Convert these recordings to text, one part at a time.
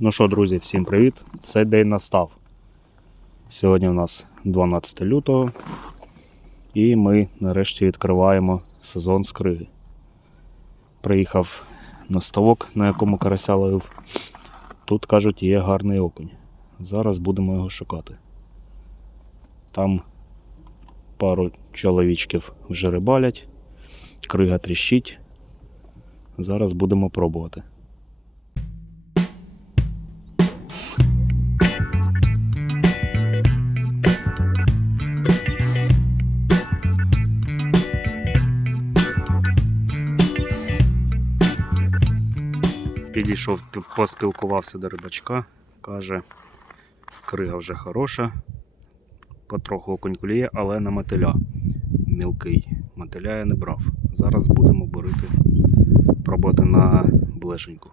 Ну що, друзі, всім привіт! Цей день настав. Сьогодні у нас 12 лютого, і ми нарешті відкриваємо сезон скриги. Приїхав на ставок, на якому карася ловив. Тут кажуть, є гарний окунь. Зараз будемо його шукати. Там пару чоловічків вже рибалять, крига тріщить. Зараз будемо пробувати. Підійшов, поспілкувався до рибачка, каже, крига вже хороша, потроху окунь але на мотиля мілкий. Мотиля я не брав. Зараз будемо борити, пробувати на блешеньку.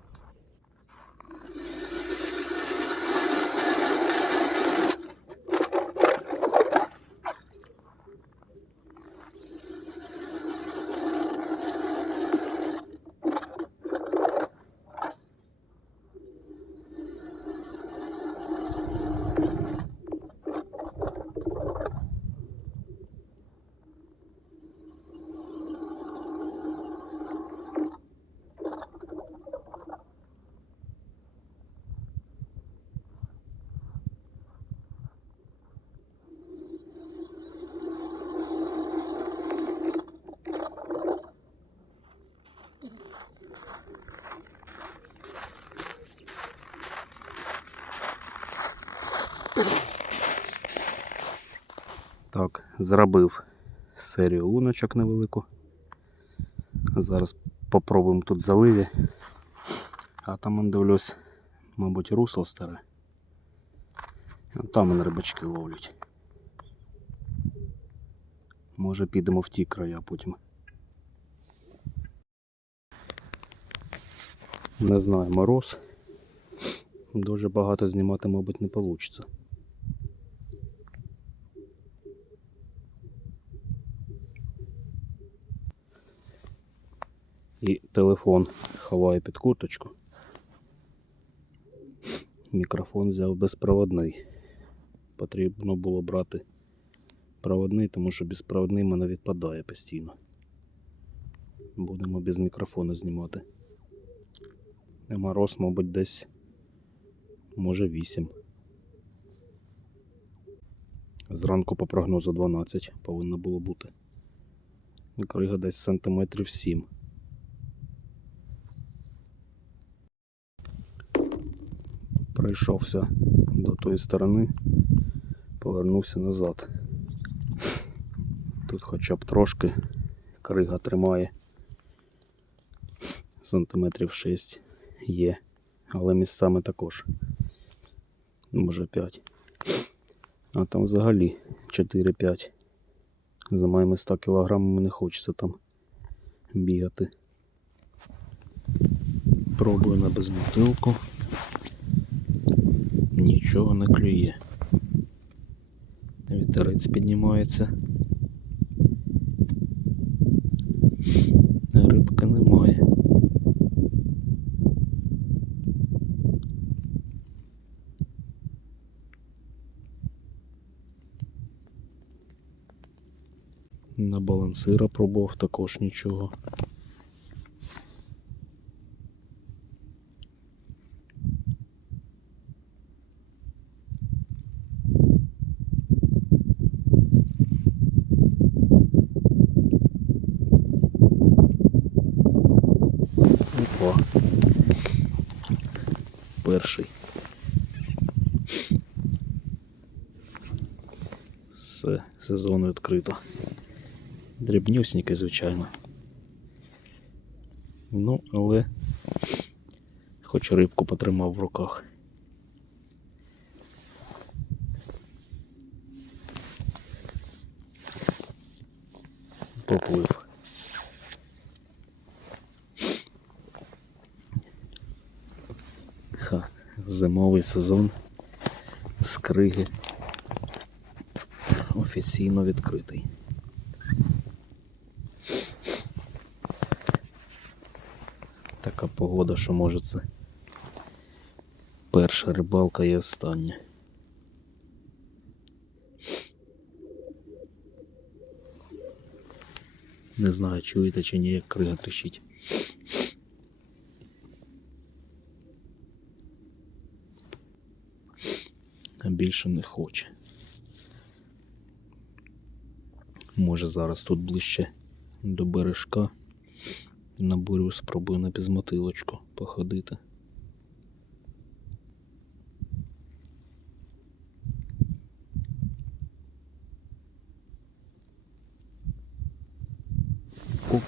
Так, зробив серію луночок невелику. Зараз попробуємо тут заливі. А там дивлюсь, мабуть, русло старе. Там он рибачки ловлять. Може підемо в ті края потім. Не знаю, мороз. Дуже багато знімати, мабуть, не вийде. І телефон ховаю під курточку. Мікрофон взяв безпроводний. Потрібно було брати проводний, тому що безпроводний мене відпадає постійно. Будемо без мікрофону знімати. Мороз, мабуть, десь може 8. Зранку по прогнозу 12 повинно було бути. Крига десь сантиметрів 7. Пройшовся до тої сторони, повернувся назад. Тут хоча б трошки крига тримає. Сантиметрів 6 є, але місцями також. Може 5. А там взагалі 4-5. За моїми 100 кілограмами не хочеться там бігати. Пробую на безбутилку. Нічого не клює. Вітерець піднімається. Рибки немає. На балансира пробував також нічого. Опа. Перший. Все, сезон відкрито. Дрібнюсінький, звичайно. Ну, але хоч рибку потримав в руках. Поплив. Зимовий сезон з криги офіційно відкритий. Така погода, що може це перша рибалка і остання. Не знаю, чуєте чи ні, як крига трещить. Більше не хоче. Може зараз тут ближче до бережка. Наборю спробую на підмотилочку походити. Оп.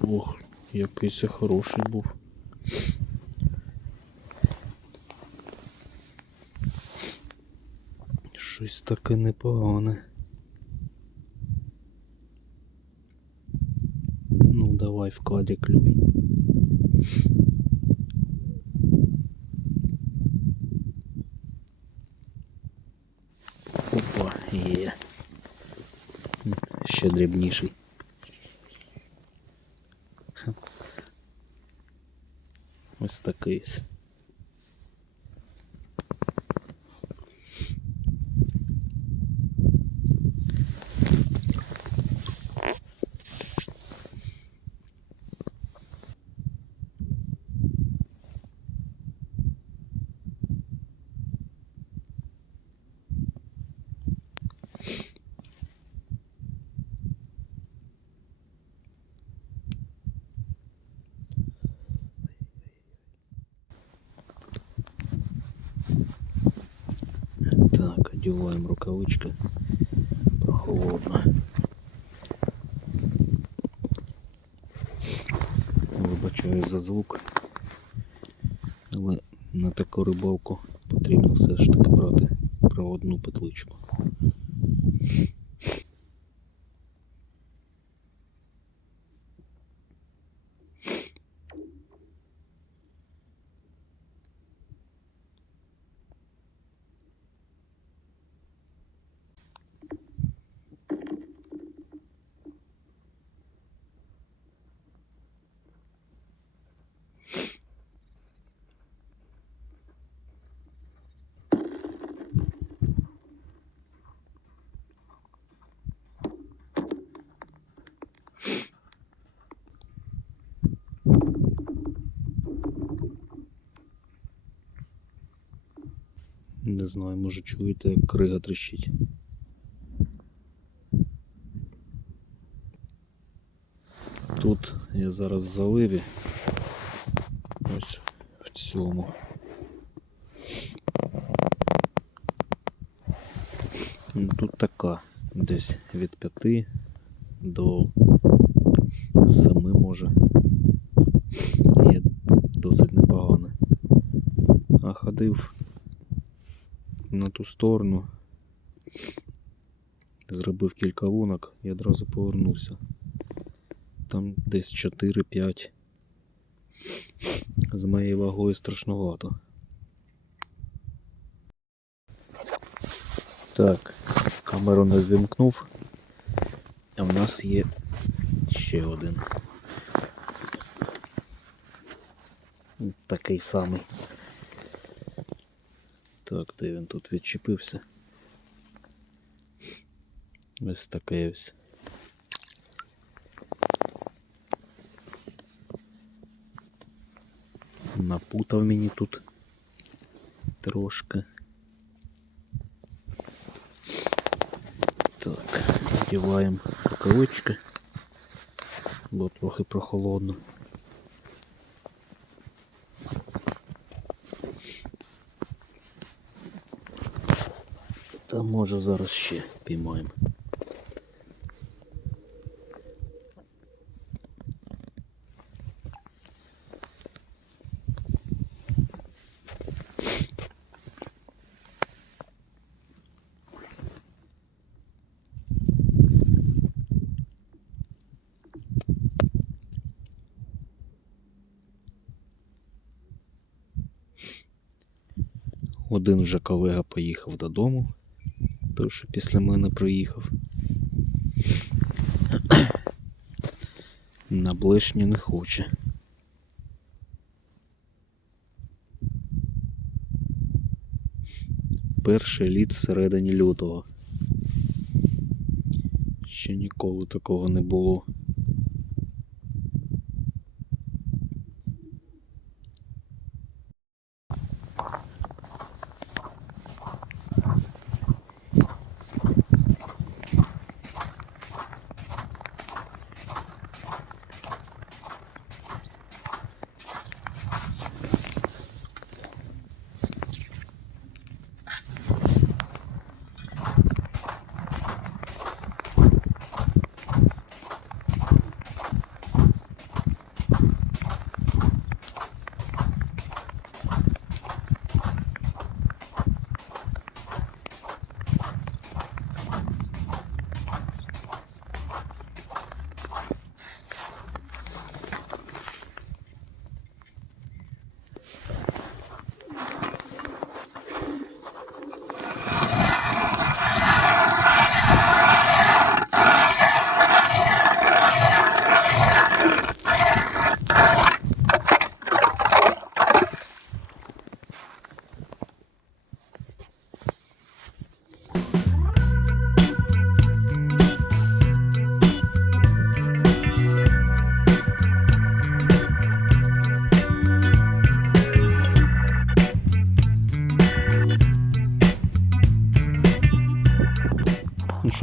Ох, якийсь хороший був. Щось таке непогане. Ну, давай в кадрі клюй. Опа, є. Ще дрібніший. Ось такий. Одеваем рукавички. Прохолодно. Вибачаю за звук. Але на таку рибалку потрібно все ж таки брати проводну петличку. Не знаю, може чуєте, як крига трещить. Тут я зараз в заливі. Ось в цьому. Ну, Тут така десь від 5 до 7 може. Є досить непогано. А ходив на ту сторону, зробив кілька лунок і одразу повернувся. Там десь 4-5. З моєю вагою страшновато. Так, камеру не ввімкнув. А в нас є ще один. Такий самий. Так, де він тут відчепився? Ось такий ось. Напутав мені тут трошки. Так, одіваємо рукавички, бо трохи прохолодно. Може зараз ще піймаємо. Один вже колега поїхав додому, той, що після мене приїхав. На блешню не хоче. Перший літ всередині лютого. Ще ніколи такого не було.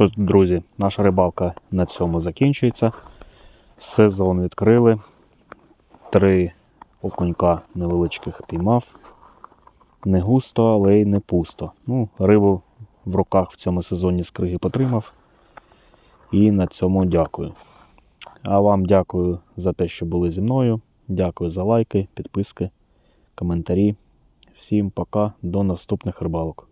Що друзі, наша рибалка на цьому закінчується. Сезон відкрили. Три окунька невеличких піймав. Не густо, але й не пусто. Ну, рибу в руках в цьому сезоні скриги потримав. І на цьому дякую. А вам дякую за те, що були зі мною. Дякую за лайки, підписки, коментарі. Всім пока, до наступних рибалок.